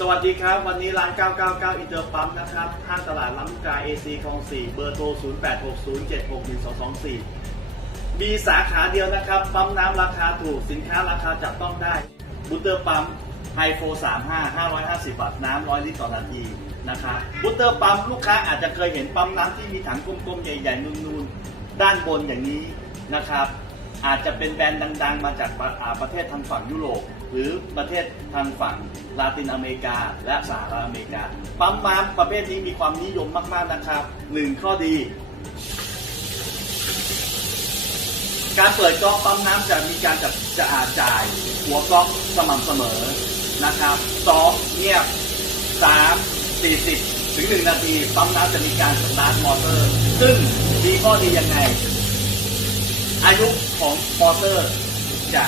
สวัสดีครับ วันนี้ร้าน 999 อินเตอร์ปั๊มนะครับห้างตลาดลำลูกกา AC คลอง4 เบอร์โทร 0860761224 มีสาขาเดียวนะครับ ปั๊มน้ำราคาถูก สินค้าราคาจับต้องได้ บุตเตอร์ปั๊มไฮโฟ35 550 บาทน้ำ 100 ลิตรต่อนาทีนะครับบุตเตอร์ปั๊มลูกค้าอาจจะเคยเห็นปั๊มน้ำที่มีถังกลมๆ ใหญ่ๆ นูนๆ ด้านบนอย่างนี้นะครับ อาจจะเป็นแบรนด์ดัง ๆ มาจากประประเทศทางฝั่งยุโรป หรือประเทศทางฝั่งลาตินอเมริกา และสหรัฐอเมริกา ปั๊มน้ำประเภทนี้มีความนิยมมาก ๆ นะครับหนึ่งข้อดี การเปิดก๊อกปั๊มน้ำจะมีการจัดจะอาจ่าย หัวก๊อกสม่ำเสมอนะครับสองเงียบสามสี่สิบถึงหนึ่งนาทีปั๊มน้ำจะมีการสตาร์ทมอเตอร์ ซึ่งมีข้อดียังไง อายุของมอเตอร์จะ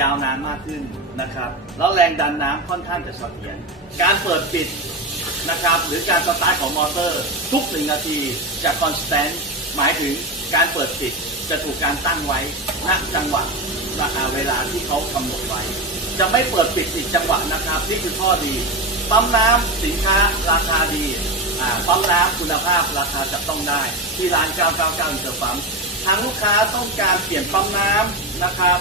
ยาวนานมากขึ้นนะครับ แล้วแรงดันน้ำค่อนข้างจะเสถียรการเปิดปิดนะครับ หรือการสตาร์ทของมอเตอร์ ทุกหนึ่งนาทีจะคอนสแตนต์หมายถึงการเปิดปิดจะถูกการตั้งไว้ณจังหวะเวลาที่เขากำหนดไว้ จะไม่เปิดปิดอีกจังหวะนะครับ นี่คือข้อดีปั๊มน้ำสินค้าราคาดีปั๊มน้ำคุณภาพราคาจับต้องได้ ที่ร้าน 999อินเตอร์ปั๊ม ทางลูกค้าต้องการเปลี่ยนปั๊มน้ำนะครับ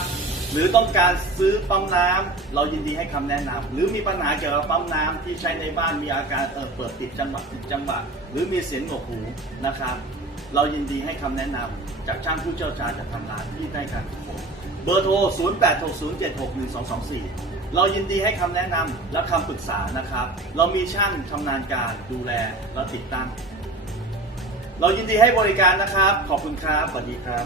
หรือต้องการซื้อปั๊มน้ำเรายินดีให้คำแนะนำหรือมีปัญหาเกี่ยวกับปั๊มน้ำที่ใช้ในบ้านมีอาการเออเปิดติดจังหวะติดจังหวะหรือมีเสียงหนวกหูนะครับ เรายินดีให้คำแนะนำจากช่างผู้เชี่ยวชาญจากทางร้านที่ได้การฝึกฝนเบอร์โทร 0860761224 เรายินดีให้คำแนะนำและคำปรึกษานะครับ เรามีช่างชำนาญการดูแลและติดตั้ง เรายินดีให้บริการนะครับ ขอบคุณครับ สวัสดีครับ